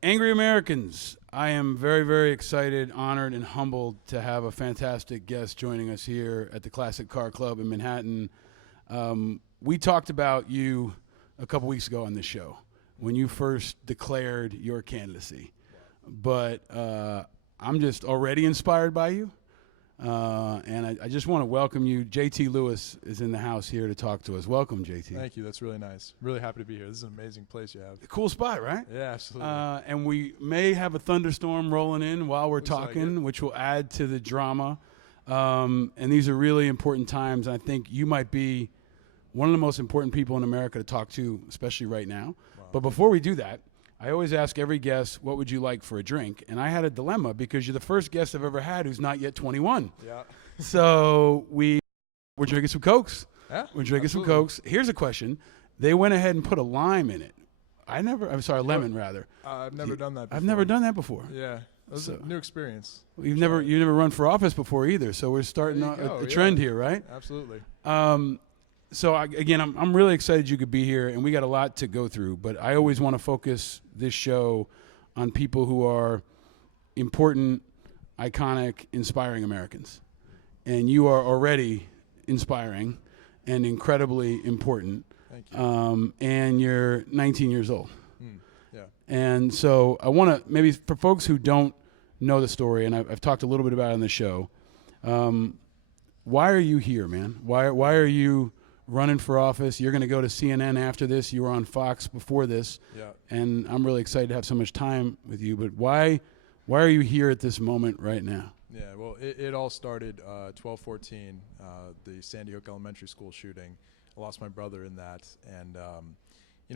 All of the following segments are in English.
Angry Americans, I am very, very excited, honored, and humbled to have a fantastic guest joining us here at the Classic Car Club in Manhattan. We talked about you a couple weeks ago on this show when you first declared your candidacy. But I'm just already inspired by you. And I just want to welcome you. JT Lewis is in the house here to talk to us. Welcome, JT. Thank you. That's really nice. Really happy to be here. This is an amazing place you have. Cool spot, right? Yeah, absolutely. And we may have a thunderstorm rolling in while we're talking, which will add to the drama. And these are really important times. And I think you might be one of the most important people in America to talk to, especially right now. Wow. But before we do that, I always ask every guest, what would you like for a drink? And I had a dilemma because you're the first guest I've ever had who's not yet 21. Yeah. So we're drinking some Cokes. Yeah, we're drinking some Cokes. Here's a question. They went ahead and put a lime in it. Lemon rather. I've never done that before. I've never done that before. Yeah. It was a new experience. You've never run for office before either, so we're starting a trend here, right? Absolutely. So I'm really excited you could be here, and we got a lot to go through. But I always want to focus this show on people who are important, iconic, inspiring Americans, and you are already inspiring and incredibly important. Thank you. And you're 19 years old. Yeah. And so I want to maybe for folks who don't know the story, and I've talked a little bit about it on the show. Why are you here, man? Why are you running for office? You're going to go to CNN after this. You were on Fox before this. Yeah. And I'm really excited to have so much time with you. But why are you here at this moment right now? Yeah, well, it all started 12/14, the Sandy Hook Elementary School shooting. I lost my brother in that. And,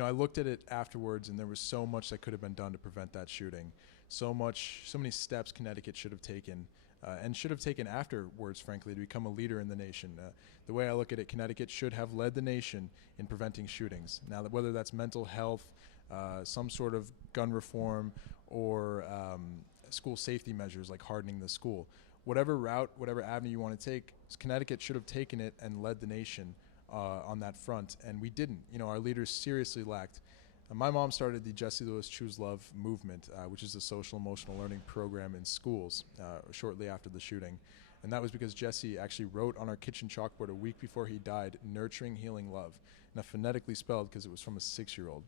I looked at it afterwards, and there was so much that could have been done to prevent that shooting. So many steps Connecticut should have taken. And should have taken afterwards, frankly, to become a leader in the nation. The way I look at it, Connecticut should have led the nation in preventing shootings. Now, whether that's mental health, some sort of gun reform, or school safety measures like hardening the school, whatever route, whatever avenue you want to take, Connecticut should have taken it and led the nation on that front. And we didn't. Our leaders seriously lacked. My mom started the Jesse Lewis Choose Love movement, which is a social emotional learning program in schools shortly after the shooting. And that was because Jesse actually wrote on our kitchen chalkboard a week before he died, "Nurturing, healing, love." Now phonetically spelled because it was from a 6-year-old.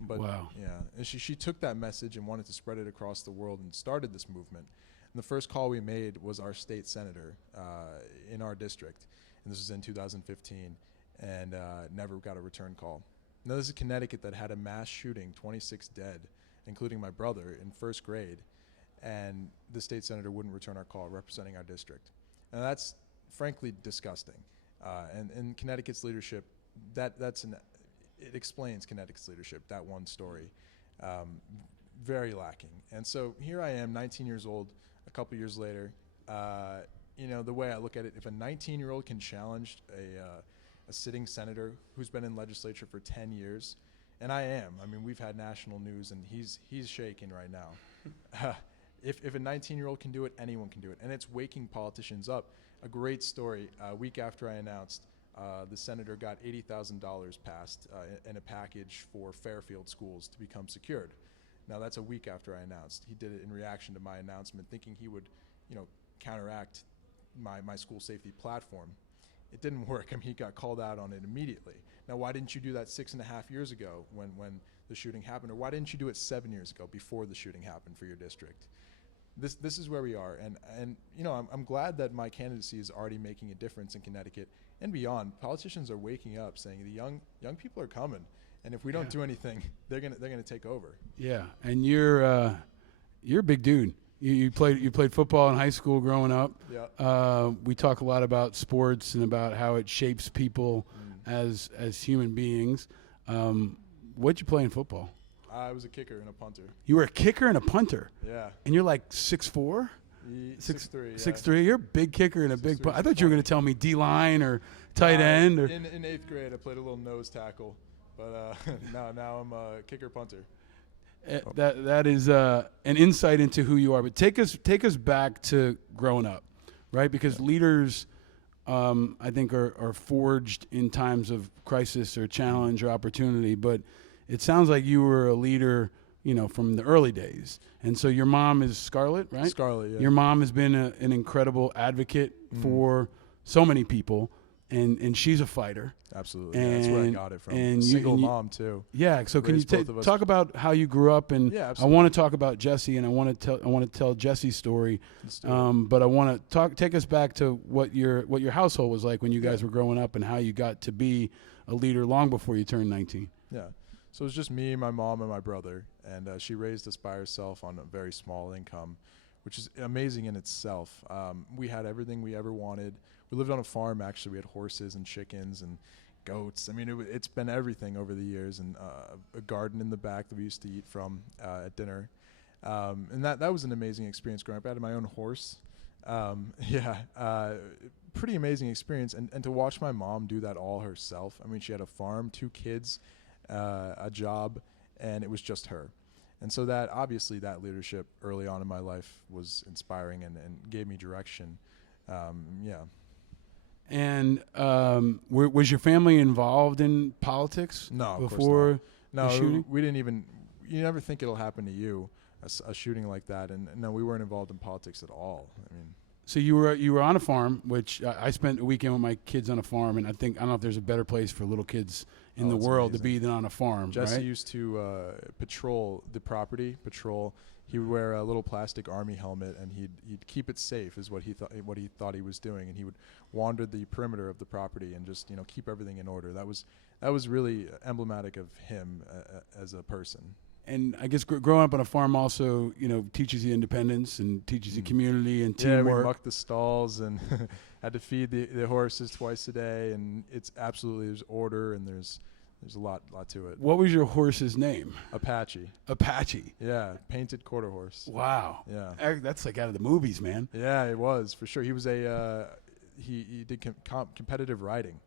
But wow. Yeah, and she took that message and wanted to spread it across the world and started this movement. And the first call we made was our state senator in our district. And this was in 2015, and never got a return call. Now, this is Connecticut that had a mass shooting, 26 dead, including my brother, in first grade, and the state senator wouldn't return our call representing our district. And that's frankly disgusting. And Connecticut's leadership, it explains Connecticut's leadership, that one story, very lacking. And so here I am, 19 years old, a couple years later. The way I look at it, if a 19-year-old can challenge a sitting senator who's been in legislature for 10 years, and I am. I mean, we've had national news, and he's shaking right now. If a 19-year-old can do it, anyone can do it, and it's waking politicians up. A great story. A week after I announced, the senator got $80,000 passed in a package for Fairfield schools to become secured. Now, that's a week after I announced. He did it in reaction to my announcement, thinking he would, counteract my school safety platform. It didn't work. I mean, he got called out on it immediately. Now, why didn't you do that 6.5 years ago when the shooting happened? Or why didn't you do it 7 years ago before the shooting happened for your district? This is where we are. And I'm glad that my candidacy is already making a difference in Connecticut and beyond. Politicians are waking up saying the young people are coming. And if we don't do anything, they're gonna take over. Yeah, and you're a big dude. You played football in high school growing up. Yeah. We talk a lot about sports and about how it shapes people as human beings. What'd you play in football? I was a kicker and a punter. You were a kicker and a punter? Yeah. And you're like 6'4"? 6'3". Yeah. 6'3". You're a big kicker and a big punter. I thought you were going to tell me D-line or tight end. Or in 8th grade, I played a little nose tackle. But now I'm a kicker punter. That is an insight into who you are. But take us back to growing up, right? Because leaders, I think, are forged in times of crisis or challenge or opportunity. But it sounds like you were a leader from the early days. And so your mom is Scarlett, right? Scarlett, yeah. Your mom has been an incredible advocate for so many people, and she's a fighter. Absolutely. That's where I got it from. And Single mom, too. Yeah. So can you Raised both of us. talk about how you grew up? And Yeah, I absolutely. want to talk about Jesse, and I want to tell Jesse's story. Let's do it. But I want to take us back to what your household was like when you guys were growing up, and how you got to be a leader long before you turned 19. Yeah. So it was just me, my mom, and my brother, and she raised us by herself on a very small income, which is amazing in itself. We had everything we ever wanted. We lived on a farm, actually. We had horses and chickens and goats. I mean, it's been everything over the years, and a garden in the back that we used to eat from at dinner. And that was an amazing experience growing up. I had my own horse. Pretty amazing experience. And to watch my mom do that all herself. I mean, she had a farm, 2 kids, a job, and it was just her. And so that leadership early on in my life was inspiring and gave me direction. And was your family involved in politics? No, before no, the shooting? We didn't even. You never think it'll happen to you, a shooting like that, and no, we weren't involved in politics at all. I mean, so you were on a farm, which I spent a weekend with my kids on a farm, and I don't know if there's a better place for little kids in the world to be than on a farm. Jesse right? used to patrol the property. He would wear a little plastic army helmet, and he'd keep it safe, is what he thought he was doing, and he would wander the perimeter of the property and just keep everything in order. That was really emblematic of him as a person. And I guess growing up on a farm also, teaches you independence and teaches you community and teamwork. Yeah, we mucked the stalls and had to feed the horses twice a day, and there's order and there's a lot to it. What was your horse's name? Apache. Apache. Yeah, painted quarter horse. Wow. Yeah. That's like out of the movies, man. Yeah, it was for sure. He was he did competitive riding,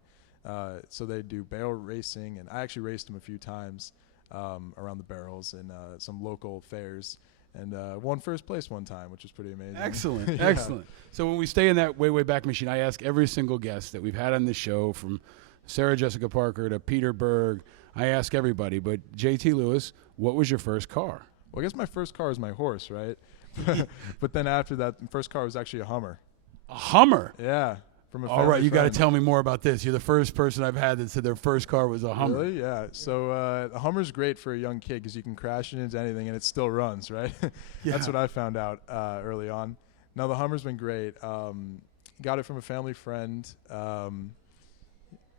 so they do barrel racing, and I actually raced him a few times. Around the barrels in some local fairs, and won first place one time, which was pretty amazing. Excellent, excellent. So when we stay in that way back machine, I ask every single guest that we've had on this show, from Sarah Jessica Parker to Peter Berg, I ask everybody, but JT Lewis, what was your first car? Well, I guess my first car was my horse, right? But then after that, the first car was actually a Hummer. A Hummer? Yeah. All right, you got to tell me more about this. You're the first person I've had that said their first car was a Hummer. Really? Yeah. So a Hummer's great for a young kid because you can crash it into anything and it still runs, right? Yeah. That's what I found out early on. Now, the Hummer's been great. Got it from a family friend.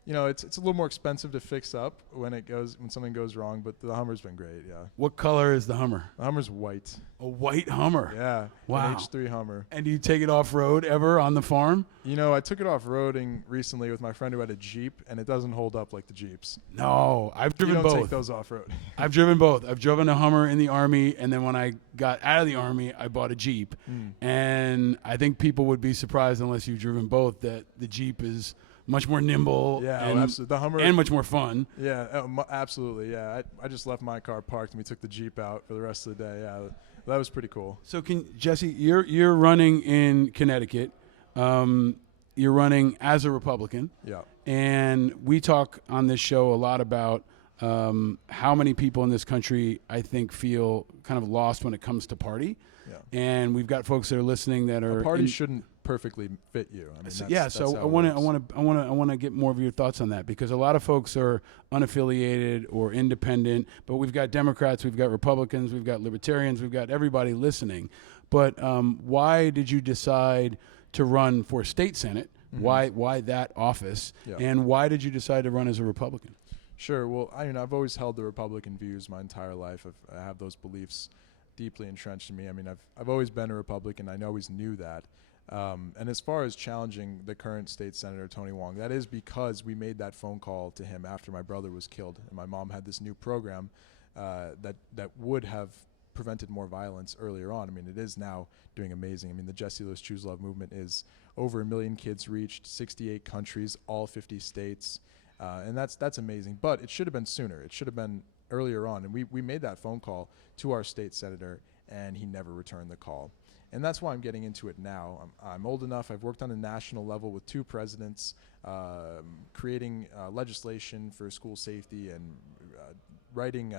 It's a little more expensive to fix up when something goes wrong, but the Hummer's been great. Yeah. What color is the Hummer? The Hummer's white. A white Hummer. Yeah. Wow. An H3 Hummer. And do you take it off road ever on the farm? I took it off roading recently with my friend who had a Jeep, and it doesn't hold up like the Jeeps. No, I've driven both. You don't take those off road. I've driven both. I've driven a Hummer in the Army, and then when I got out of the Army, I bought a Jeep. And I think people would be surprised, unless you've driven both, that the Jeep is much more nimble and, absolutely. The Hummer, and much more fun. Yeah, absolutely. Yeah, I just left my car parked and we took the Jeep out for the rest of the day. Yeah, that was pretty cool. So Jesse, you're running in Connecticut. You're running as a Republican. Yeah. And we talk on this show a lot about how many people in this country, I think, feel kind of lost when it comes to party. Yeah. And we've got folks that are listening that are party shouldn't perfectly fit you. I mean, so I want to get more of your thoughts on that, because a lot of folks are unaffiliated or independent, but we've got Democrats, we've got Republicans, we've got Libertarians, we've got everybody listening. But why did you decide to run for state Senate? Mm-hmm. Why that office? Yeah. And why did you decide to run as a Republican? Sure. Well, I've always held the Republican views my entire life. I have those beliefs deeply entrenched in me. I mean, I've always been a Republican. I always knew that. And as far as challenging the current state senator, Tony Wong, that is because we made that phone call to him after my brother was killed. And my mom had this new program that would have prevented more violence earlier on. I mean, it is now doing amazing. I mean, the Jesse Lewis Choose Love movement is over 1 million kids reached, 68 countries, all 50 states. And that's amazing. But it should have been sooner. It should have been earlier on. And we made that phone call to our state senator, and he never returned the call. And that's why I'm getting into it now. I'm old enough. I've worked on a national level with 2 presidents, creating legislation for school safety and writing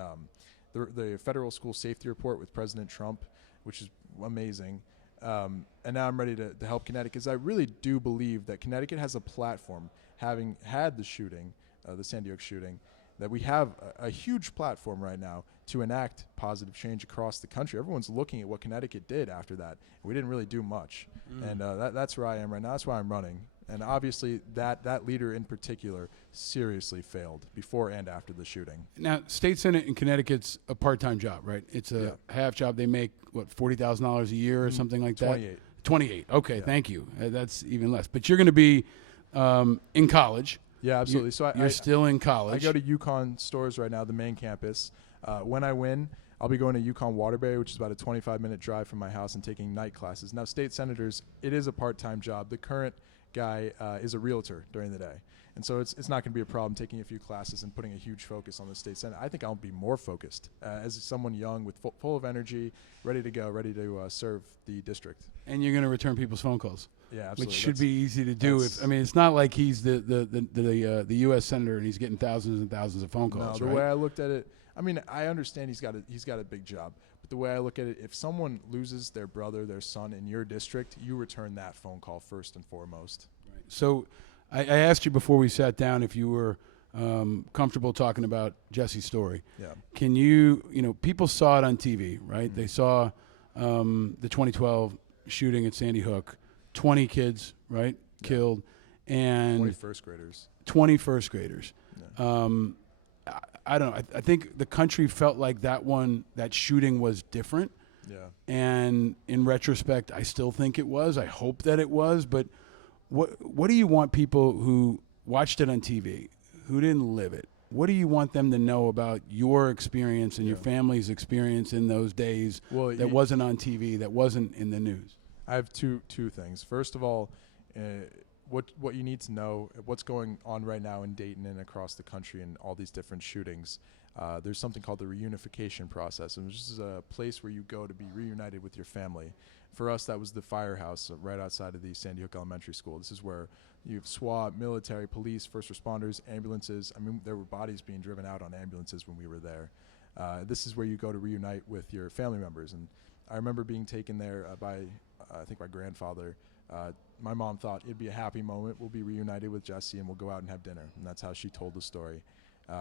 the the federal school safety report with President Trump, which is amazing. And now I'm ready to help Connecticut, because I really do believe that Connecticut has a platform, having had the shooting, the Sandy Hook shooting, that we have a huge platform right now to enact positive change across the country. Everyone's looking at what Connecticut did after that. We didn't really do much. And that's where I am right now. That's why I'm running. And obviously that leader in particular seriously failed before and after the shooting. Now, state senate in Connecticut's a part-time job, right? It's a half job. They make, what, $40,000 a year or something like that? 28. 28. Okay, thank you. That's even less. But you're going to be in college. Yeah, absolutely. You're still in college. I go to UConn stores right now, the main campus. When I win, I'll be going to UConn Waterbury, which is about a 25-minute drive from my house, and taking night classes. Now, state senators, it is a part-time job. The current guy is a realtor during the day. And so it's not going to be a problem taking a few classes and putting a huge focus on the state senate. I think I'll be more focused as someone young with full of energy, ready to go, ready to serve the district. And you're going to return people's phone calls. Yeah, absolutely. Which should be easy to do. It's not like he's the U.S. senator and he's getting thousands and thousands of phone calls. No, the way I looked at it, I mean, I understand he's got a big job, but the way I look at it, if someone loses their brother, their son in your district, you return that phone call first and foremost. Right. So I asked you before we sat down if you were comfortable talking about Jesse's story. Yeah. Can you people saw it on TV, right? Mm-hmm. They saw the 2012 shooting at Sandy Hook, 20 kids, right, killed, and 20 first graders. 20 first graders. Yeah. I don't know. I think the country felt like that shooting was different. Yeah. And in retrospect, I still think it was. I hope that it was. But what do you want people who watched it on TV, who didn't live it, what do you want them to know about your experience and your family's experience in those days that wasn't on TV, that wasn't in the news? I have two things. First of all, what you need to know, what's going on right now in Dayton and across the country and all these different shootings. There's something called the reunification process, and this is a place where you go to be reunited with your family. For us, that was the firehouse right outside of the Sandy Hook Elementary School. This is where you have SWAT, military, police, first responders, ambulances. I mean, there were bodies being driven out on ambulances when we were there. This is where you go to reunite with your family members. And I remember being taken there by, I think, my grandfather. My mom thought it'd be a happy moment. We'll be reunited with Jesse and we'll go out and have dinner. And that's how she told the story.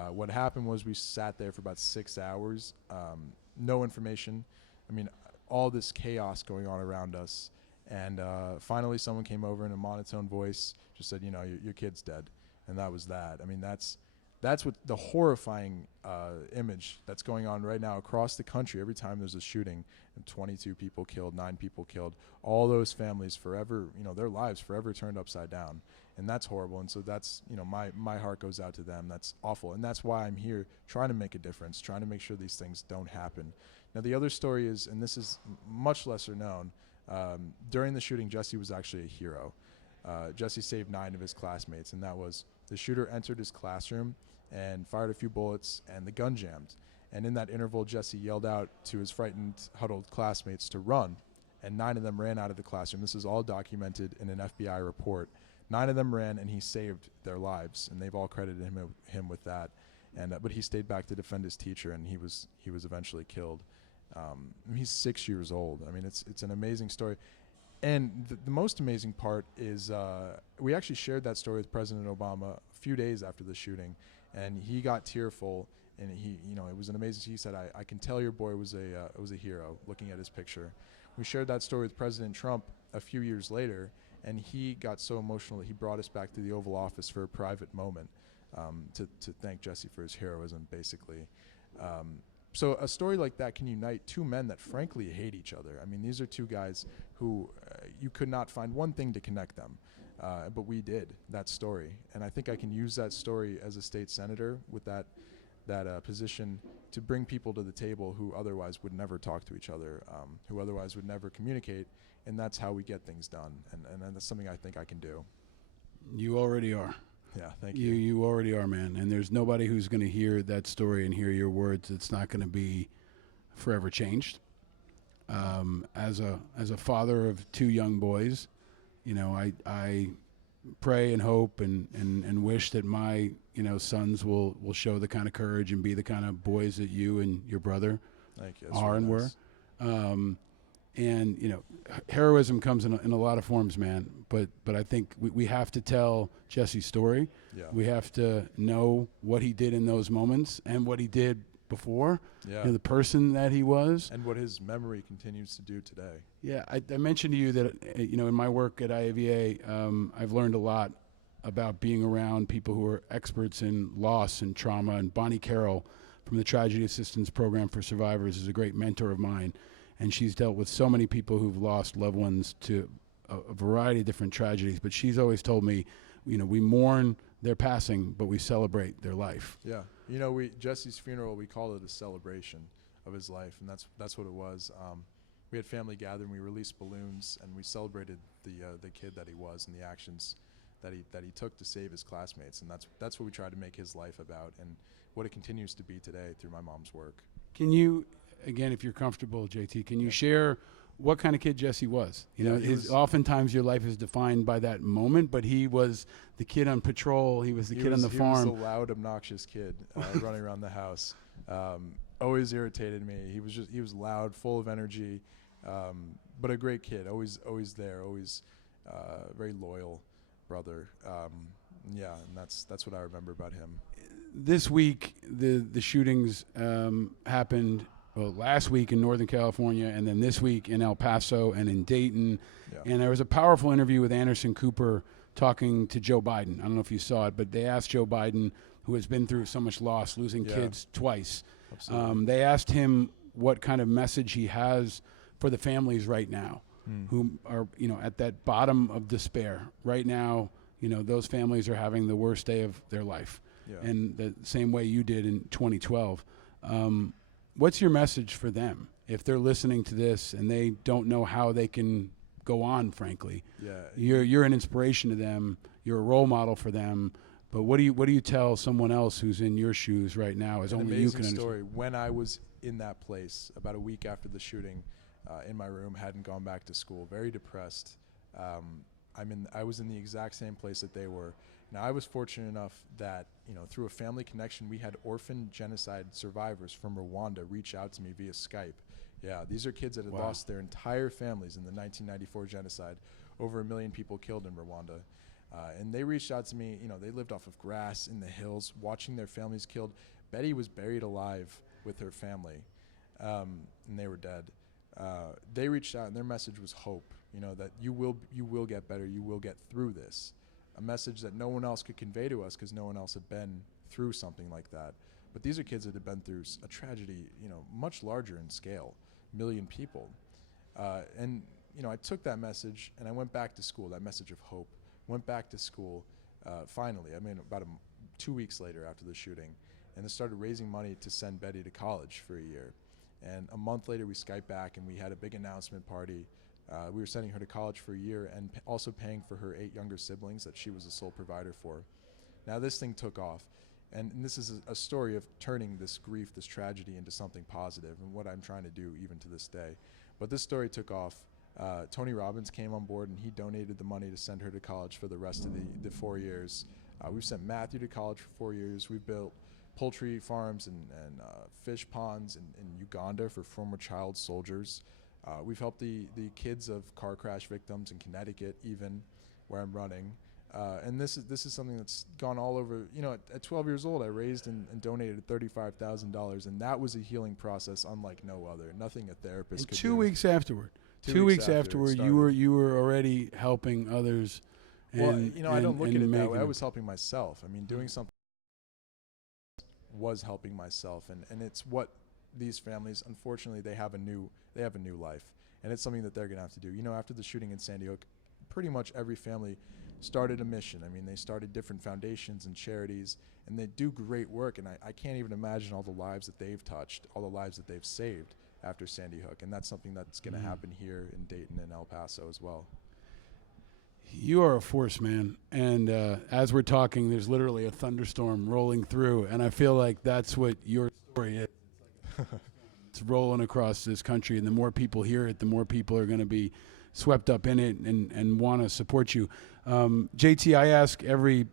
What happened was we sat there for about 6 hours, no information. I mean, all this chaos going on around us. And finally someone came over in a monotone voice, just said, your kid's dead. And that was that. I mean, that's what the horrifying image that's going on right now across the country. Every time there's a shooting, and 22 people killed, 9 people killed, all those families forever, their lives forever turned upside down. And that's horrible. And so that's, my heart goes out to them. That's awful. And that's why I'm here trying to make a difference, trying to make sure these things don't happen. Now, the other story is, and this is much lesser known, during the shooting, Jesse was actually a hero. Jesse saved 9 of his classmates, and that was the shooter entered his classroom and fired a few bullets, and the gun jammed. And in that interval, Jesse yelled out to his frightened, huddled classmates to run, and 9 of them ran out of the classroom. This is all documented in an FBI report. 9 of them ran, and he saved their lives, and they've all credited him with that. And but he stayed back to defend his teacher, and he was eventually killed. He's 6 years old. I mean, it's an amazing story. And the most amazing part is we actually shared that story with President Obama a few days after the shooting, and he got tearful. And it was an amazing. He said, "I can tell your boy was a hero." Looking at his picture, we shared that story with President Trump a few years later, and he got so emotional that he brought us back to the Oval Office for a private moment to thank Jesse for his heroism, basically. So a story like that can unite 2 men that frankly hate each other. I mean, these are 2 guys who you could not find one thing to connect them, but we did that story. And I think I can use that story as a state senator with that position to bring people to the table who otherwise would never talk to each other, who otherwise would never communicate, and that's how we get things done. And that's something I think I can do. You already are. Yeah, thank you. You already are, man. And there's nobody who's going to hear that story and hear your words that's not going to be forever changed. As a father of 2 young boys, I pray and hope and wish that my sons will show the kind of courage and be the kind of boys that you and your brother are and were. And heroism comes in a lot of forms, man. But I think we have to tell Jesse's story. Yeah. We have to know what he did in those moments and what he did before. Yeah. The person that he was, and what his memory continues to do today. Yeah, I mentioned to you that in my work at IAVA, I've learned a lot about being around people who are experts in loss and trauma. And Bonnie Carroll from the Tragedy Assistance Program for Survivors is a great mentor of mine. And she's dealt with so many people who've lost loved ones to a variety of different tragedies. But she's always told me, we mourn their passing, but we celebrate their life. Yeah. Jesse's funeral, we called it a celebration of his life, and that's what it was. We had family gathering, we released balloons, and we celebrated the kid that he was and the actions that he took to save his classmates. And that's what we tried to make his life about, and what it continues to be today through my mom's work. Can you, again, if you're comfortable, JT, can you share what kind of kid Jesse was? Oftentimes your life is defined by that moment, but he was the kid on patrol. He was the kid on the farm. He was the loud, obnoxious kid running around the house. Always irritated me. He was loud, full of energy, but a great kid. Always there. Always very loyal brother. And that's what I remember about him. This week, the shootings happened. Well, last week in Northern California, and then this week in El Paso and in Dayton. Yeah. And there was a powerful interview with Anderson Cooper talking to Joe Biden. I don't know if you saw it, but they asked Joe Biden, who has been through so much loss, losing kids twice. They asked him what kind of message he has for the families right now who are, at that bottom of despair. Right now, those families are having the worst day of their life. Yeah. And the same way you did in 2012. What's your message for them if they're listening to this and they don't know how they can go on, frankly? Yeah. You're an inspiration to them. You're a role model for them. But what do you tell someone else who's in your shoes right now, as only you can understand? An amazing story. When I was in that place, about a week after the shooting, in my room, hadn't gone back to school, very depressed. I was in the exact same place that they were. Now, I was fortunate enough that, through a family connection, we had orphan genocide survivors from Rwanda reach out to me via Skype. Yeah, these are kids that had lost their entire families in the 1994 genocide. Over 1 million people killed in Rwanda. And they reached out to me. They lived off of grass in the hills, watching their families killed. Betty was buried alive with her family, and they were dead. They reached out, and their message was hope, that you will get better, you will get through this. A message that no one else could convey to us because no one else had been through something like that. But these are kids that had been through a tragedy, much larger in scale, 1 million people. And I took that message and I went back to school, that message of hope. Went back to school finally, about 2 weeks later after the shooting, and then started raising money to send Betty to college for a year. And a month later we Skyped back and we had a big announcement party. We were sending her to college for a year and also paying for her 8 younger siblings that she was the sole provider for. Now this thing took off, and this is a story of turning this grief, this tragedy, into something positive, and what I'm trying to do even to this day. But this story took off. Tony Robbins came on board and he donated the money to send her to college for the rest of the 4 years. We've sent Matthew to college for 4 years. We've built poultry farms and fish ponds in Uganda for former child soldiers. We've helped the kids of car crash victims in Connecticut, even where I'm running. And this is something that's gone all over. At 12 years old, I raised and donated $35,000, and that was a healing process unlike no other. Nothing a therapist could do. 2 weeks afterward. 2 weeks afterward, you were already helping others. And, I don't look at it that way. I was helping myself. Doing something was helping myself, and it's what these families, unfortunately, they have a new life, and it's something that they're going to have to do. After the shooting in Sandy Hook, pretty much every family started a mission. They started different foundations and charities, and they do great work, and I can't even imagine all the lives that they've touched, all the lives that they've saved after Sandy Hook, and that's something that's going to happen here in Dayton and El Paso as well. You are a force, man, and as we're talking, there's literally a thunderstorm rolling through, and I feel like that's what your story is. it's rolling across this country, and the more people hear it, the more people are going to be swept up in it and want to support you. JT, I ask every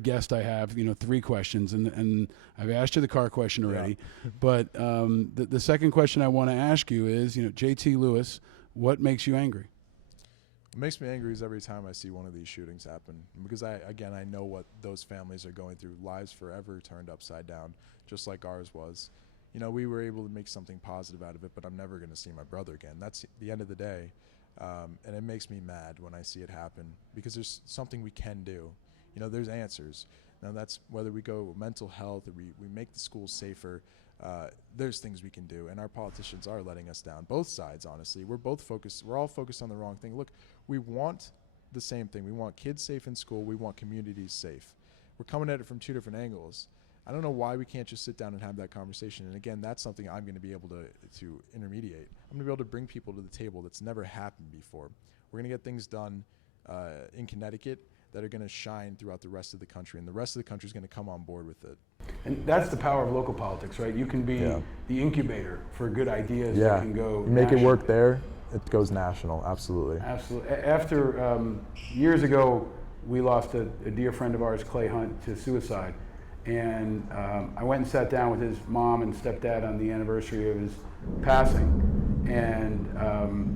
guest I have, 3 questions, and I've asked you the car question already, but the second question I want to ask you is, JT Lewis, what makes you angry? What makes me angry is every time I see one of these shootings happen, because I know what those families are going through, lives forever turned upside down, just like ours was. We were able to make something positive out of it, but I'm never going to see my brother again. That's the end of the day, and it makes me mad when I see it happen, because there's something we can do. There's answers. Now that's whether we go mental health or we make the schools safer. There's things we can do, and our politicians are letting us down. Both sides, honestly. We're all focused on the wrong thing. Look, we want the same thing. We want kids safe in school. We want communities safe. We're coming at it from 2 different angles. I don't know why we can't just sit down and have that conversation. And again, that's something I'm going to be able to intermediate. I'm going to be able to bring people to the table that's never happened before. We're going to get things done in Connecticut that are going to shine throughout the rest of the country, and the rest of the country is going to come on board with it. And that's the power of local politics, right? You can be the incubator for good ideas that can go you make it work there, it goes national, absolutely. Absolutely. After years ago, we lost a dear friend of ours, Clay Hunt, to suicide. And I went and sat down with his mom and stepdad on the anniversary of his passing. And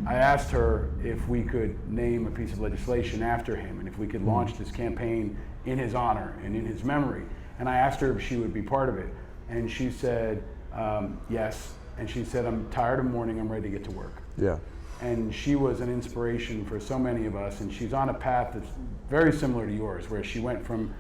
I asked her if we could name a piece of legislation after him and if we could launch this campaign in his honor and in his memory. And I asked her if she would be part of it. And she said, yes. And she said, I'm tired of mourning, I'm ready to get to work. Yeah. And she was an inspiration for so many of us. And she's on a path that's very similar to yours, where she went from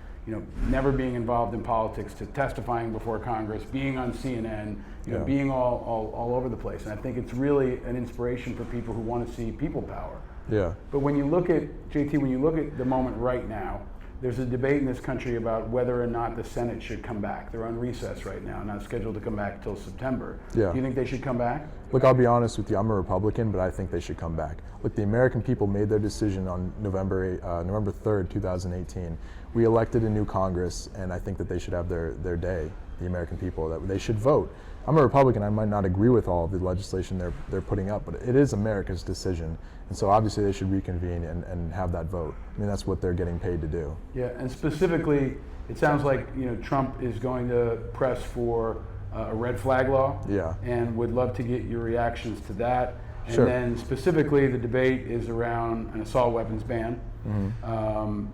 never being involved in politics to testifying before Congress, being on CNN, being all over the place. And I think it's really an inspiration for people who want to see people power. Yeah. But when you look at, JT, when you look at the moment right now, there's a debate in this country about whether or not the Senate should come back. They're on recess right now, not scheduled to come back till September. Yeah. Do you think they should come back? Look, I'll be honest with you, I'm a Republican, but I think they should come back. Look, the American people made their decision on November 3rd, 2018. We elected a new Congress, and I think that they should have their day, the American people, that they should vote. I'm a Republican, I might not agree with all of the legislation they're putting up, but it is America's decision. And so obviously they should reconvene and have that vote. I mean, that's what they're getting paid to do. Yeah, and specifically, it sounds like Trump is going to press for a red flag law. Yeah. And would love to get your reactions to that. And Sure. then specifically, the debate is around an assault weapons ban.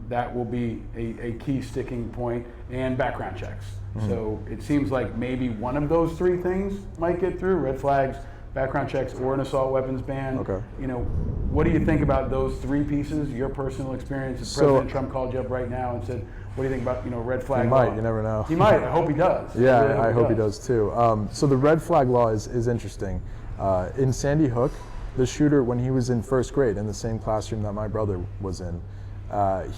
That will be a key sticking point, and background checks. So it seems like maybe one of those 3 things might get through: red flags, background checks, or an assault weapons ban. Okay. What do you think about those 3 pieces? Your personal experience? If President Trump called you up right now and said, "What do you think about red flag He law?" might, you never know. He might. I hope he does. Yeah, really I hope he does too. So the red flag law is interesting. In Sandy Hook, the shooter, when he was in 1st grade in the same classroom that my brother was in,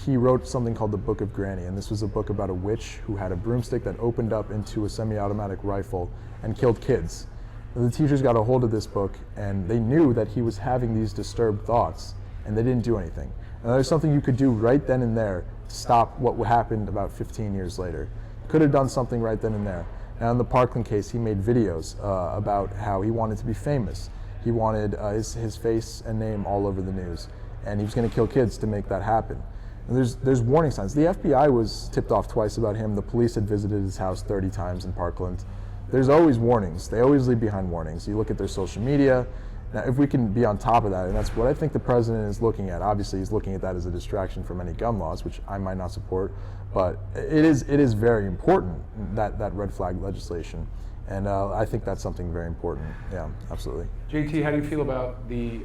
he wrote something called the Book of Granny, and this was a book about a witch who had a broomstick that opened up into a semi-automatic rifle and killed kids. And the teachers got a hold of this book, and they knew that he was having these disturbed thoughts, and they didn't do anything. And there's something you could do right then and there to stop what happened about 15 years later. Could have done something right then and there. Now in the Parkland case, he made videos about how he wanted to be famous. He wanted his face and name all over the news, and he was going to kill kids to make that happen. And there's warning signs. The FBI was tipped off twice about him. The police had visited his house 30 times in Parkland. There's always warnings. They always leave behind warnings. You look at their social media. Now, if we can be on top of that, and that's what I think the president is looking at. Obviously, he's looking at that as a distraction from any gun laws, which I might not support, but it is very important, that red flag legislation. And I think that's something very important. Yeah, absolutely. JT, how do you feel about the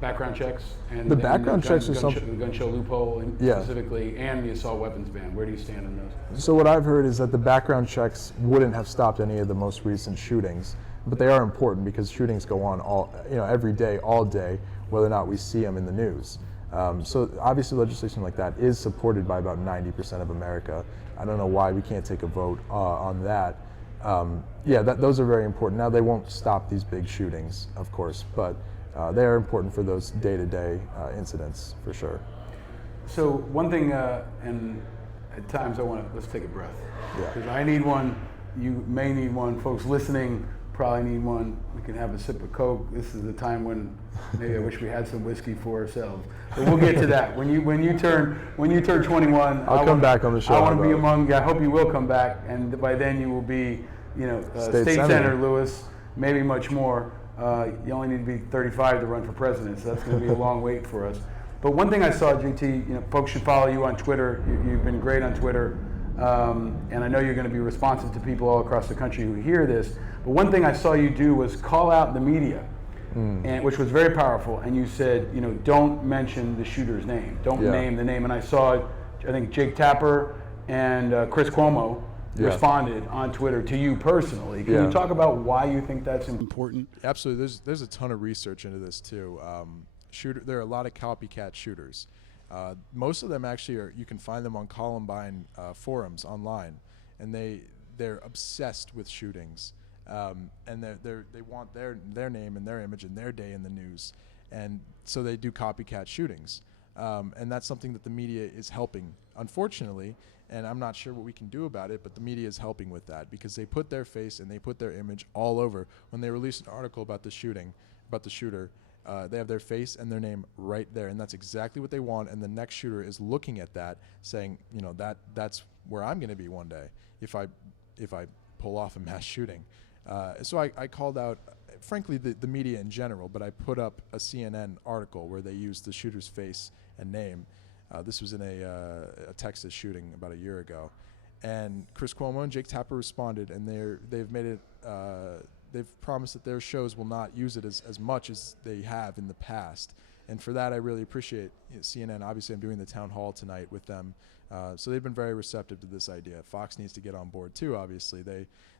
background checks and the background checks are something, the gun show loophole specifically, and the assault weapons ban? Where do you stand on those? So what I've heard is that the background checks wouldn't have stopped any of the most recent shootings, but they are important because shootings go on every day, all day, whether or not we see them in the news. So obviously legislation like that is supported by about 90% of America. I don't know why we can't take a vote on that. Those are very important. Now, they won't stop these big shootings, of course, but they are important for those day-to-day incidents, for sure. So one thing, and at times let's take a breath. Yeah. Because I need one, you may need one, folks listening probably need one. We can have a sip of Coke. This is the time when maybe I wish we had some whiskey for ourselves. But we'll get to that. When you turn 21, I'll come back on the show. I want to be among you. I hope you will come back, and by then you will be, state senator, Lewis, maybe much more. You only need to be 35 to run for president, so that's going to be a long wait for us. But one thing I saw, GT, folks should follow you on Twitter. You've been great on Twitter. And I know you're going to be responsive to people all across the country who hear this. But one thing I saw you do was call out the media, and which was very powerful. And you said, don't mention the shooter's name. Don't name the name. And I saw, I think Jake Tapper and Chris Cuomo responded on Twitter to you personally. Can you talk about why you think that's important? Absolutely. There's a ton of research into this too. There are a lot of copycat shooters. Most of them actually you can find them on Columbine forums online, and they're obsessed with shootings, and they want their name and their image and their day in the news, and so they do copycat shootings, and that's something that the media is helping, unfortunately, and I'm not sure what we can do about it, but the media is helping with that because they put their face and they put their image all over. When they release an article about the shooter, they have their face and their name right there, and that's exactly what they want. And the next shooter is looking at that, saying, that's where I'm going to be one day if I pull off a mass shooting. So I called out, frankly, the media in general, but I put up a CNN article where they used the shooter's face and name. This was in a Texas shooting about a year ago, and Chris Cuomo and Jake Tapper responded, and they've made it. They've promised that their shows will not use it as much as they have in the past. And for that, I really appreciate CNN. Obviously, I'm doing the town hall tonight with them. So they've been very receptive to this idea. Fox needs to get on board too, obviously.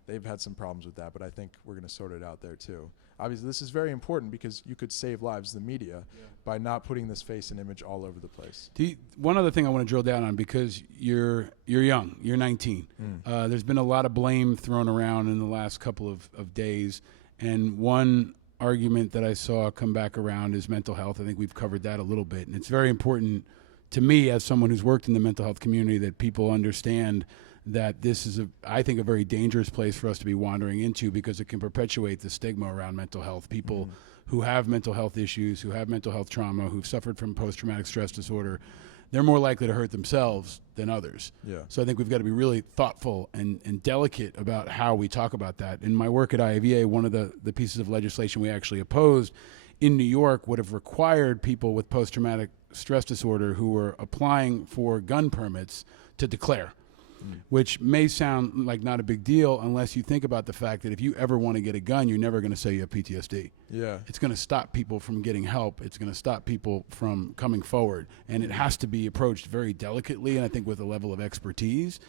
They've had some problems with that, but I think we're going to sort it out there too. Obviously, this is very important because you could save lives, the media, by not putting this face and image all over the place. One other thing I want to drill down on, because you're young, you're 19. There's been a lot of blame thrown around in the last couple of days, and one argument that I saw come back around is mental health. I think we've covered that a little bit, and it's very important to me as someone who's worked in the mental health community that people understand that this is, I think, a very dangerous place for us to be wandering into because it can perpetuate the stigma around mental health. People who have mental health issues, who have mental health trauma, who've suffered from post-traumatic stress disorder, they're more likely to hurt themselves than others. So I think we've got to be really thoughtful and delicate about how we talk about that. In my work at IAVA, one of the pieces of legislation we actually opposed in New York would have required people with post-traumatic stress disorder who were applying for gun permits to declare. Which may sound like not a big deal unless you think about the fact that if you ever want to get a gun, you're never going to say you have PTSD. It's going to stop people from getting help. It's going to stop people from coming forward. And it has to be approached very delicately and I think with a level of expertise.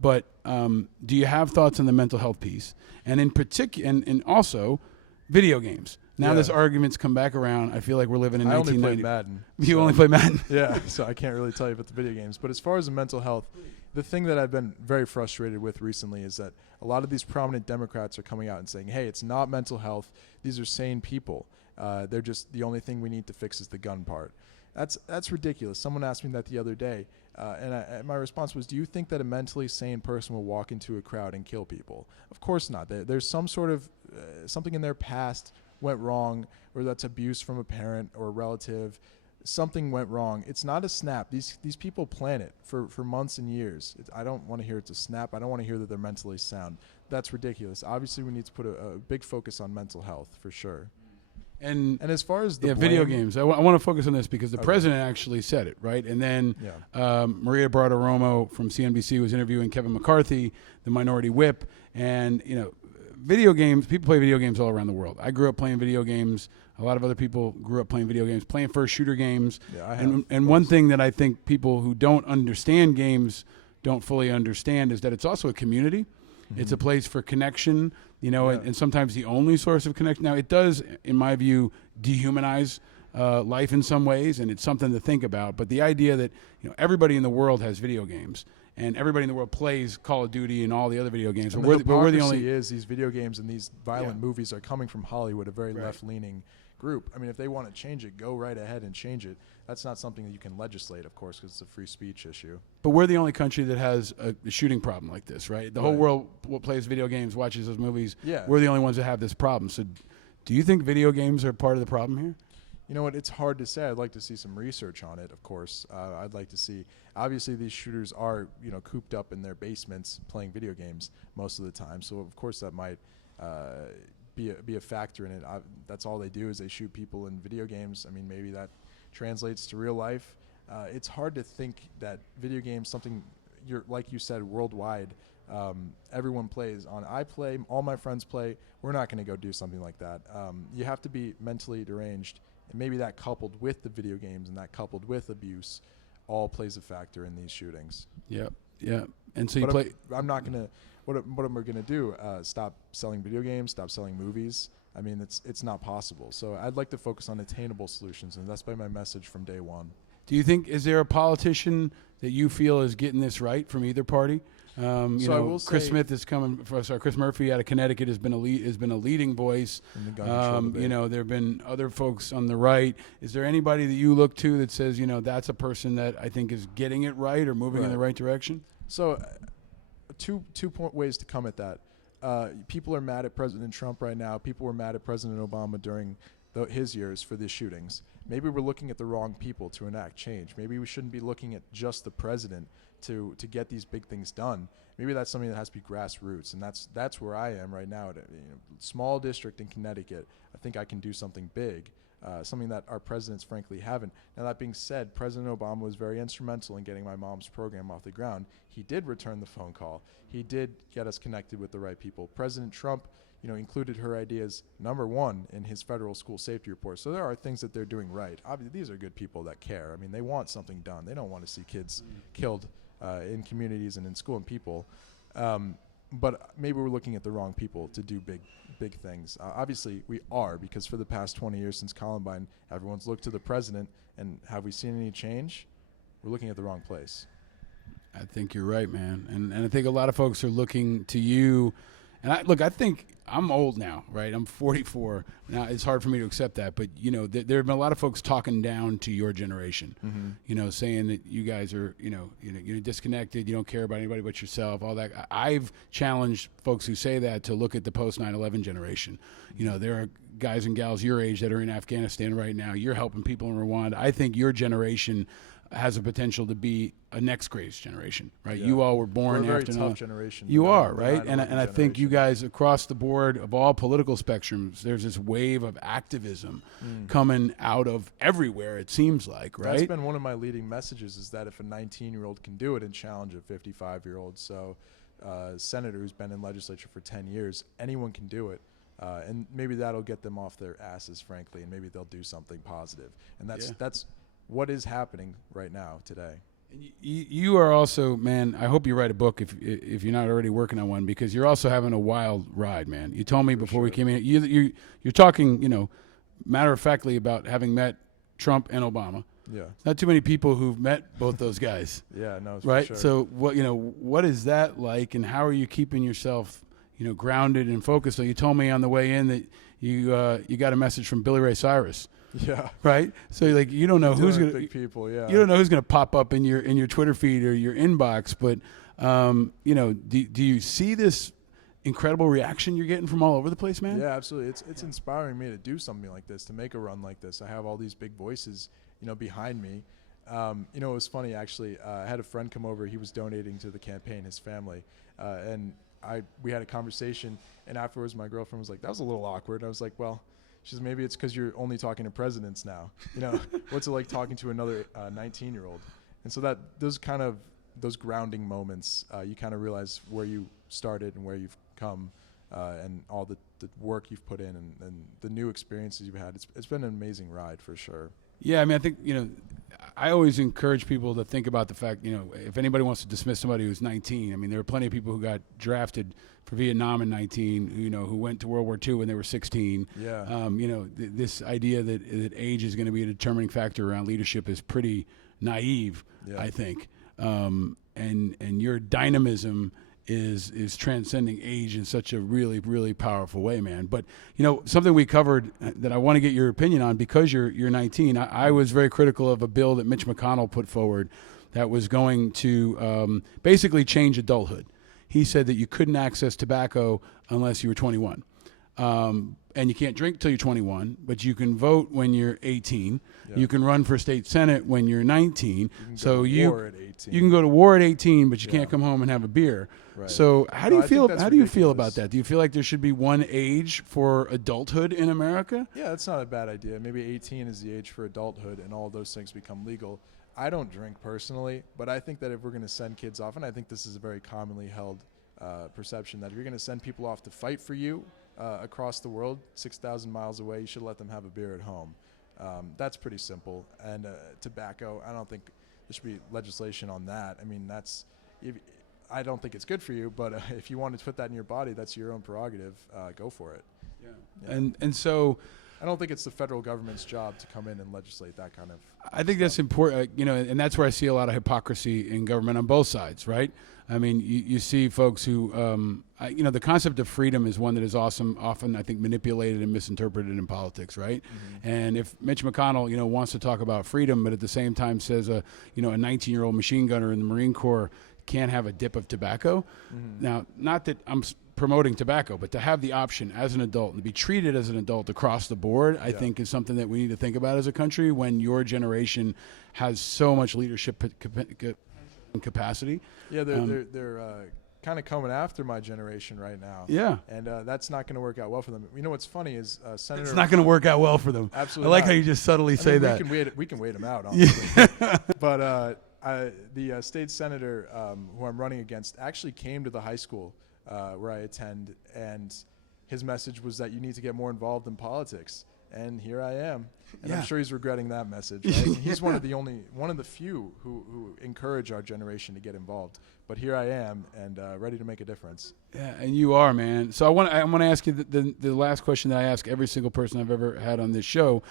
But do you have thoughts on the mental health piece? And in particular, and also video games. Now this argument's come back around. I feel like we're living in 1990. I only play Madden. You only play Madden? Yeah, so I can't really tell you about the video games. But as far as the mental health, the thing that I've been very frustrated with recently is that a lot of these prominent Democrats are coming out and saying, hey, it's not mental health. These are sane people. They're just, the only thing we need to fix is the gun part. That's ridiculous. Someone asked me that the other day, and my response was, do you think that a mentally sane person will walk into a crowd and kill people? Of course not. There's some sort of something in their past went wrong, or that's abuse from a parent or a relative. Something went wrong. It's not a snap. These people plan it for months and years. I don't want to hear it's a snap. I don't want to hear that they're mentally sound. That's ridiculous. Obviously, we need to put a big focus on mental health for sure. And as far as the video games, I want to focus on this because the president actually said it, right? And then Maria Bartiromo from CNBC was interviewing Kevin McCarthy, the minority whip, and video games, people play video games all around the world. I grew up playing video games. A lot of other people grew up playing video games, playing first shooter games. And one thing that I think people who don't understand games don't fully understand is that it's also a community. It's a place for connection, and sometimes the only source of connection. Now, it does, in my view, dehumanize life in some ways, and it's something to think about. But the idea that everybody in the world has video games, and everybody in the world plays Call of Duty and all the other video games. And But we're the hypocrisy only. is these video games and these violent movies are coming from Hollywood, a very left-leaning group. I mean, if they want to change it, go right ahead and change it. That's not something that you can legislate, of course, because it's a free speech issue. But we're the only country that has a shooting problem like this, right? The whole world plays video games, watches those movies. Yeah. We're the only ones that have this problem. So do you think video games are part of the problem here? You know what? It's hard to say. I'd like to see some research on it, of course. I'd like to see. Obviously, these shooters are, cooped up in their basements playing video games most of the time. So, of course, that might be a factor in it. That's all they do is they shoot people in video games. I mean, maybe that translates to real life. It's hard to think that video games, something like you said, worldwide, everyone plays on. I play, all my friends play. We're not going to go do something like that. You have to be mentally deranged, and maybe that coupled with the video games and that coupled with abuse all plays a factor in these shootings. Yeah. And so you play. I'm not going to. What am I going to do? Stop selling video games? Stop selling movies? I mean, it's not possible. So I'd like to focus on attainable solutions, and that's been my message from day one. Do you think, is there a politician that you feel is getting this right from either party? I will say Chris Smith is Chris Murphy out of Connecticut has been a leading voice. in the gun control debate. There have been other folks on the right. Is there anybody that you look to that says, that's a person that I think is getting it right or moving in the right direction? So, two ways to come at that. People are mad at President Trump right now. People were mad at President Obama during his years for these shootings. Maybe we're looking at the wrong people to enact change. Maybe we shouldn't be looking at just the president to get these big things done. Maybe that's something that has to be grassroots, and that's where I am right now. At a small district in Connecticut, I think I can do something big, something that our presidents frankly haven't. Now that being said, President Obama was very instrumental in getting my mom's program off the ground. He did return the phone call. He did get us connected with the right people. President Trump, included her ideas #1 in his federal school safety report. So there are things that they're doing right. Obviously, these are good people that care. I mean, they want something done. They don't want to see kids killed in communities and in school and people. But maybe we're looking at the wrong people to do big things. Obviously, we are, because for the past 20 years since Columbine, everyone's looked to the president. And have we seen any change? We're looking at the wrong place. I think you're right, man. And I think a lot of folks are looking to you. And I think I'm old now, right? I'm 44. Now, it's hard for me to accept that. But, there have been a lot of folks talking down to your generation, saying that you guys are, you're disconnected. You don't care about anybody but yourself, all that. I've challenged folks who say that to look at the post-9/11 generation. There are guys and gals your age that are in Afghanistan right now. You're helping people in Rwanda. I think your generation has a potential to be a next greatest generation, right? Yeah. You all were born we're a after very tough generation. You are, right? And I think you guys across the board of all political spectrums, there's this wave of activism coming out of everywhere, it seems like, right? That's been one of my leading messages, is that if a 19-year-old can do it and challenge a 55-year-old, senator who's been in legislature for 10 years, anyone can do it. And maybe that'll get them off their asses, frankly, and maybe they'll do something positive. And that's what is happening right now today. You are also, man, I hope you write a book if you're not already working on one, because you're also having a wild ride, man. You told me before we came in, you're talking, matter-of-factly about having met Trump and Obama. Yeah. Not too many people who've met both those guys. Yeah, no, right? For sure. So what is that like, and how are you keeping yourself, grounded and focused? So you told me on the way in that you got a message from Billy Ray Cyrus. Yeah. Right. So you don't know who's gonna big people. Yeah. You don't know who's gonna pop up in your Twitter feed or your inbox, but do you see this incredible reaction you're getting from all over the place, man? Yeah, absolutely. It's inspiring me to do something like this, to make a run like this. I have all these big voices, behind me. It was funny actually. I had a friend come over. He was donating to the campaign, his family, and we had a conversation. And afterwards, my girlfriend was like, "That was a little awkward." And I was like, "Well." She says, maybe it's because you're only talking to presidents now. What's it like talking to another 19-year-old? And so those grounding moments, you kind of realize where you started and where you've come, and all the work you've put in and the new experiences you've had. It's been an amazing ride for sure. Yeah, I mean, I think, I always encourage people to think about the fact, if anybody wants to dismiss somebody who's 19, I mean, there are plenty of people who got drafted for Vietnam in 19, who went to World War II when they were 16. Yeah. This idea that age is going to be a determining factor around leadership is pretty naive, I think. and your dynamism is transcending age in such a really, really powerful way, man. But something we covered that I want to get your opinion on, because you're 19. I was very critical of a bill that Mitch McConnell put forward that was going to basically change adulthood. He said that you couldn't access tobacco unless you were 21. And you can't drink till you're 21, but you can vote when you're 18. Yeah. You can run for state senate when you're 19. You can go to war at 18, but you can't come home and have a beer. Right. So how do you feel? How do you feel about that? Do you feel like there should be one age for adulthood in America? Yeah, that's not a bad idea. Maybe 18 is the age for adulthood, and all those things become legal. I don't drink personally, but I think that if we're going to send kids off, and I think this is a very commonly held perception, that if you're going to send people off to fight for you across the world, 6,000 miles away, you should let them have a beer at home. That's pretty simple. And tobacco, I don't think there should be legislation on that. I mean, I don't think it's good for you, but if you want to put that in your body, that's your own prerogative. Go for it. Yeah. And so I don't think it's the federal government's job to come in and legislate that kind of I think that's important, and that's where I see a lot of hypocrisy in government on both sides, right? I mean, you see folks who, the concept of freedom is one that is often, I think, manipulated and misinterpreted in politics, right? Mm-hmm. And if Mitch McConnell, wants to talk about freedom, but at the same time says a 19-year-old machine gunner in the Marine Corps can't have a dip of tobacco. Mm-hmm. Now, not that I'm promoting tobacco, but to have the option as an adult and to be treated as an adult across the board, I think is something that we need to think about as a country when your generation has so much leadership capacity. Yeah, they're kind of coming after my generation right now. Yeah. And that's not going to work out well for them. What's funny is Senator... It's not going to work out well for them. Absolutely I like not. how you just subtly say that. We can wait them out, honestly. But the state senator who I'm running against actually came to the high school where I attend, and his message was that you need to get more involved in politics. And here I am. And I'm sure he's regretting that message. Right? He's one of the few who encourage our generation to get involved. But here I am, and ready to make a difference. Yeah, and you are, man. So I want to ask you the last question that I ask every single person I've ever had on this show.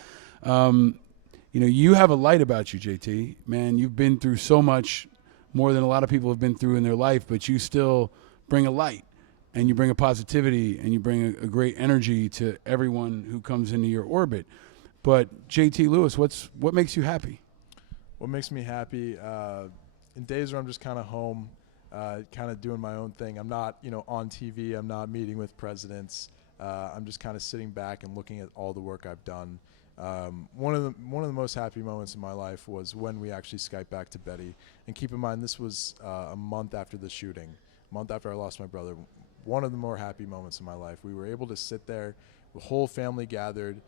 You have a light about you, JT. Man, you've been through so much more than a lot of people have been through in their life, but you still bring a light, and you bring a positivity, and you bring a great energy to everyone who comes into your orbit. But JT Lewis, what makes you happy? What makes me happy? In days where I'm just kind of home, kind of doing my own thing. I'm not, on TV. I'm not meeting with presidents. I'm just kind of sitting back and looking at all the work I've done. One of the most happy moments in my life was when we actually Skyped back to Betty. And keep in mind, this was a month after the shooting, a month after I lost my brother. One of the more happy moments in my life. We were able to sit there, the whole family gathered,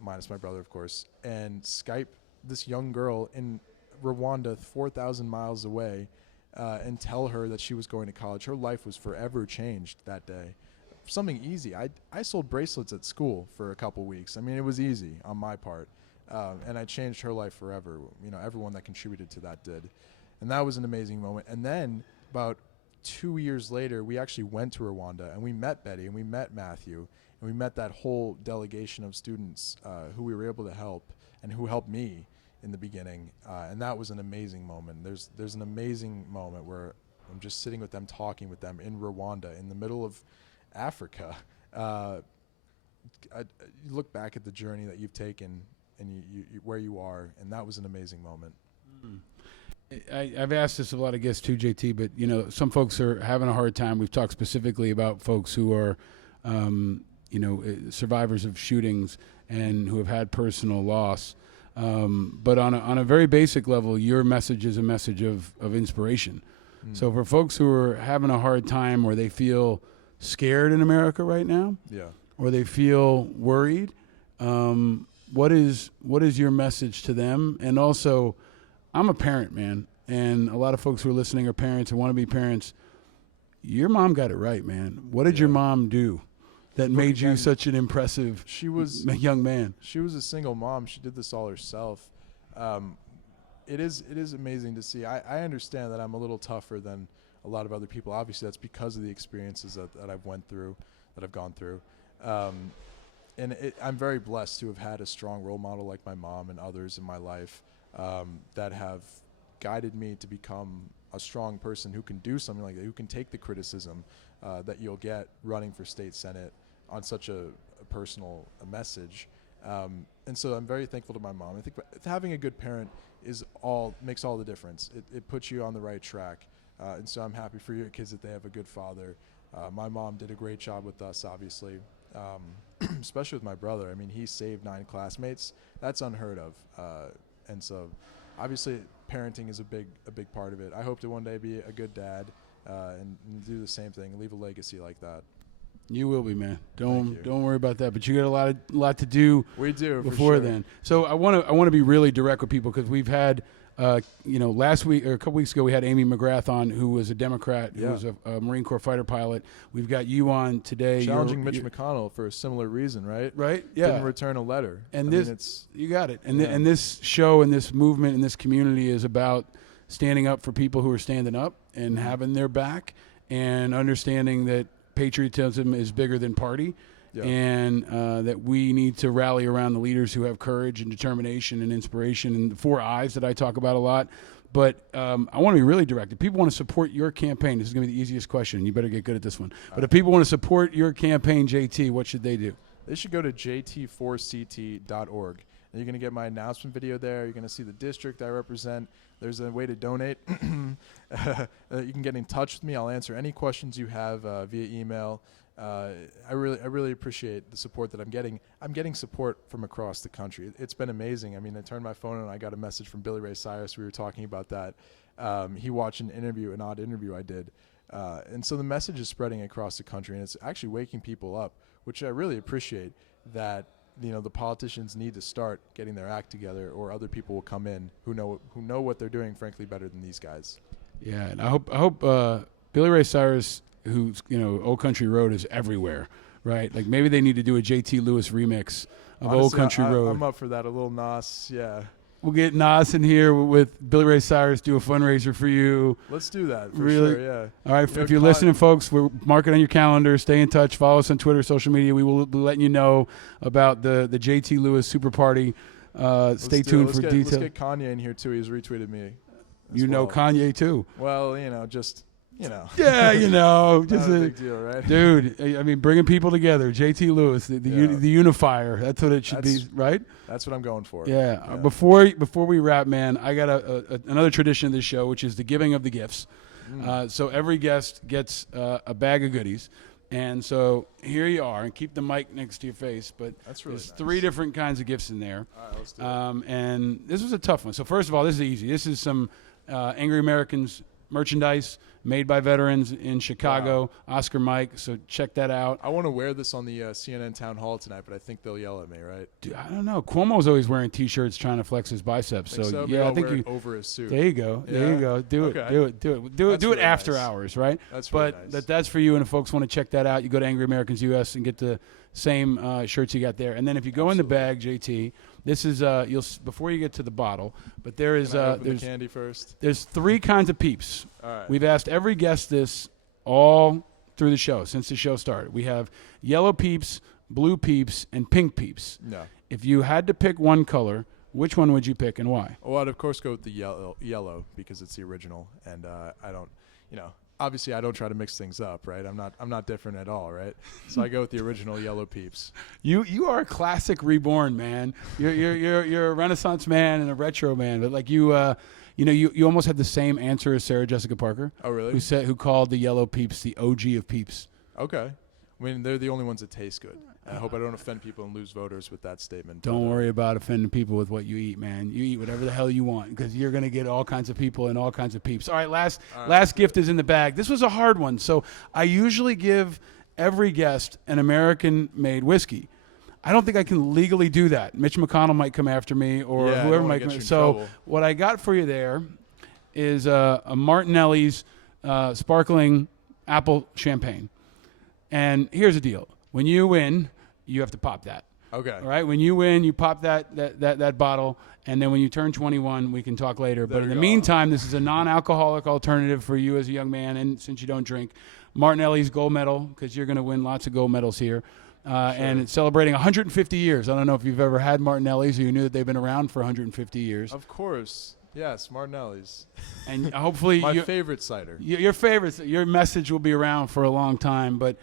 minus my brother, of course, and Skype this young girl in Rwanda, 4,000 miles away, and tell her that she was going to college. Her life was forever changed that day. Something easy. I sold bracelets at school for a couple weeks. I mean, it was easy on my part, and I changed her life forever. Everyone that contributed to that did, and that was an amazing moment. And then about 2 years later, we actually went to Rwanda, and we met Betty, and we met Matthew, and we met that whole delegation of students who we were able to help and who helped me in the beginning, and that was an amazing moment. There's an amazing moment where I'm just sitting with them, talking with them in Rwanda, in the middle of Africa. You look back at the journey that you've taken and you where you are, and that was an amazing moment. Mm-hmm. I've asked this of a lot of guests too, JT, but some folks are having a hard time. We've talked specifically about folks who are, survivors of shootings and who have had personal loss. But on a very basic level, your message is a message of inspiration. Mm. So for folks who are having a hard time, or they feel scared in America right now, or they feel worried, what is your message to them? And also, I'm a parent, man, and a lot of folks who are listening are parents and want to be parents. Your mom got it right, man. What did your mom do that made you such an impressive young man? She was a single mom. She did this all herself. It is amazing to see. I understand that I'm a little tougher than a lot of other people. Obviously, that's because of the experiences that I've gone through. And I'm very blessed to have had a strong role model like my mom and others in my life that have guided me to become a strong person who can do something like that, who can take the criticism that you'll get running for state senate on such a personal message. And so I'm very thankful to my mom. I think having a good parent makes all the difference. It puts you on the right track. And so I'm happy for your kids that they have a good father. My mom did a great job with us, obviously, especially with my brother. I mean, he saved 9 classmates. That's unheard of. And so obviously parenting is a big part of it. I hope to one day be a good dad and do the same thing, leave a legacy like that. You will be, man. Don't worry about that. But you got a lot to do. We do before for sure. then. So I want to be really direct with people because we've had, last week or a couple weeks ago we had Amy McGrath on, who was a Democrat, who was a Marine Corps fighter pilot. We've got you on today, challenging Mitch McConnell for a similar reason, right? Right. Yeah. Didn't return a letter. And you got it. And and this show and this movement and this community is about standing up for people who are standing up and having their back and understanding that patriotism is bigger than party, and that we need to rally around the leaders who have courage and determination and inspiration and the 4 I's that I talk about a lot. But I want to be really direct. If people want to support your campaign, this is going to be the easiest question. You better get good at this one. But if people want to support your campaign, JT, what should they do? They should go to jt4ct.org. And you're going to get my announcement video there. You're going to see the district I represent. There's a way to donate. You can get in touch with me. I'll answer any questions you have via email. I really appreciate the support that I'm getting. I'm getting support from across the country. It's been amazing. I mean, I turned my phone on and I got a message from Billy Ray Cyrus. We were talking about that. He watched an odd interview I did. And so the message is spreading across the country, and it's actually waking people up, which I really appreciate, that the politicians need to start getting their act together, or other people will come in who know what they're doing, frankly, better than these guys. Yeah, and I hope Billy Ray Cyrus, who's Old Country Road, is everywhere, right? Like maybe they need to do a JT Lewis remix of Honestly, Old Country Road. I'm up for that. A little Nas, yeah. We'll get Nas in here with Billy Ray Cyrus, do a fundraiser for you. Let's do that for really? sure, yeah. All right, if you're listening, folks, we're mark it on your calendar. Stay in touch. Follow us on Twitter, social media. We will be letting you know about the JT Lewis Super Party. Stay tuned for details. Let's get Kanye in here, too. He's retweeted me. Know Kanye, too. Well, just... Yeah, just not a big deal, right? Dude, I mean, bringing people together. JT Lewis, the unifier. That's what it should be, right? That's what I'm going for. Yeah. Before we wrap, man, I got another tradition of this show, which is the giving of the gifts. So every guest gets a bag of goodies. And so here you are, and keep the mic next to your face. But that's really there's nice. 3 different kinds of gifts in there. All right, let's do it. And this was a tough one. So first of all, this is easy. This is some Angry Americans merchandise made by veterans in Chicago. Wow. Oscar Mike, so check that out. I want to wear this on the CNN town hall tonight, but I think they'll yell at me, right? Dude, I don't know. Cuomo's always wearing T-shirts trying to flex his biceps. So yeah, I think you over his suit. There you go. Yeah? There you go. Do it really after nice. Hours, right? That's really nice. That's for you. And if folks want to check that out, you go to Angry Americans US and get the same shirts you got there. And then if you go in the bag, JT, this is before you get to the bottle, but there's the candy first. There's 3 kinds of peeps. All right. We've asked every guest this all through the show since the show started. We have yellow peeps, blue peeps, and pink peeps. No. If you had to pick one color, which one would you pick and why? Well, I'd of course go with the yellow because it's the original, and I don't, obviously I don't try to mix things up, right? I'm not different at all, right? So I go with the original yellow peeps. You are a classic reborn, man. You're a Renaissance man and a retro man, but like you almost had the same answer as Sarah Jessica Parker. Oh, really? Who called the yellow peeps the OG of peeps. Okay. I mean, they're the only ones that taste good. And I hope I don't offend people and lose voters with that statement. Don't worry about offending people with what you eat, man. You eat whatever the hell you want because you're going to get all kinds of people and all kinds of peeps. All right, last gift is in the bag. This was a hard one. So I usually give every guest an American-made whiskey. I don't think I can legally do that. Mitch McConnell might come after me or whoever might come. So what I got for you there is a Martinelli's sparkling apple champagne. And here's the deal. When you win, you have to pop that. Okay. All right? When you win, you pop that bottle, and then when you turn 21, we can talk later. But in the meantime, this is a non-alcoholic alternative for you as a young man, and since you don't drink. Martinelli's gold medal, because you're going to win lots of gold medals here. Sure. And it's celebrating 150 years. I don't know if you've ever had Martinelli's or you knew that they've been around for 150 years. Of course. Yes, Martinelli's. And hopefully My favorite cider. Your favorites. Your message will be around for a long time. But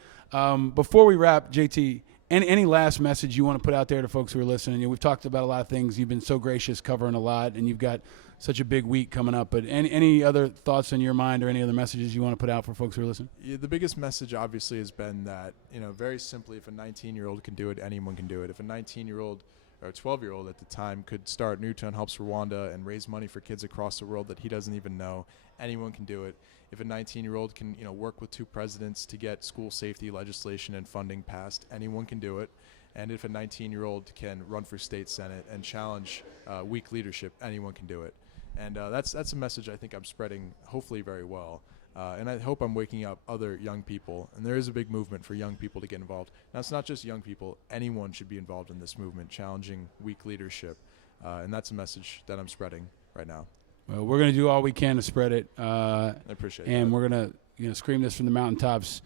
before we wrap, JT, any last message you want to put out there to folks who are listening? We've talked about a lot of things. You've been so gracious covering a lot, and you've got such a big week coming up. But any other thoughts in your mind or any other messages you want to put out for folks who are listening? Yeah, the biggest message obviously has been that, very simply, if a 19-year-old can do it, anyone can do it. If a 19-year-old or 12-year-old at the time could start Newtown Helps Rwanda and raise money for kids across the world that he doesn't even know, anyone can do it. If a 19-year-old can, work with 2 presidents to get school safety legislation and funding passed, anyone can do it. And if a 19-year-old can run for state senate and challenge weak leadership, anyone can do it. And that's a message I think I'm spreading hopefully very well. And I hope I'm waking up other young people. And there is a big movement for young people to get involved. Now, it's not just young people. Anyone should be involved in this movement, challenging weak leadership. And that's a message that I'm spreading right now. Well, we're going to do all we can to spread it. I appreciate it. And we're going to scream this from the mountaintops.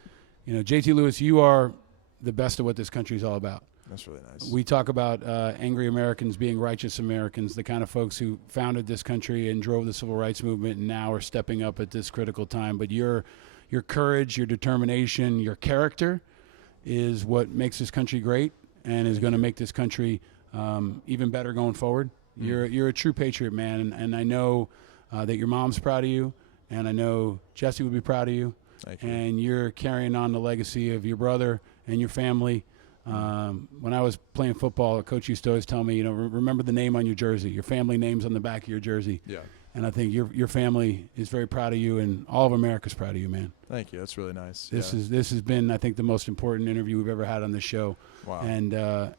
JT Lewis, you are the best of what this country is all about. That's really nice. We talk about angry Americans being righteous Americans, the kind of folks who founded this country and drove the civil rights movement and now are stepping up at this critical time. But your courage, your determination, your character is what makes this country great and is going to make this country even better going forward. You're a true patriot, man, and I know that your mom's proud of you, and I know Jesse would be proud of you. Thank you. And you're carrying on the legacy of your brother and your family. When I was playing football, a coach used to always tell me, remember the name on your jersey. Your family name's on the back of your jersey. Yeah. And I think your family is very proud of you, and all of America's proud of you, man. Thank you. That's really nice. This has been, I think, the most important interview we've ever had on this show. Wow. And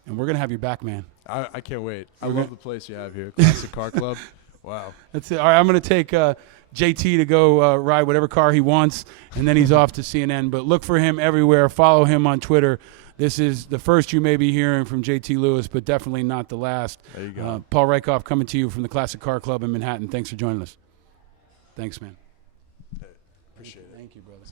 we're gonna have you back, man. I can't wait. I love the place you have here, Classic Car Club. Wow. That's it. All right, I'm gonna take JT to go ride whatever car he wants, and then he's off to CNN. But look for him everywhere. Follow him on Twitter. This is the first you may be hearing from JT Lewis, but definitely not the last. There you go. Paul Rieckhoff coming to you from the Classic Car Club in Manhattan. Thanks for joining us. Thanks, man. Appreciate it. Thank you, brother.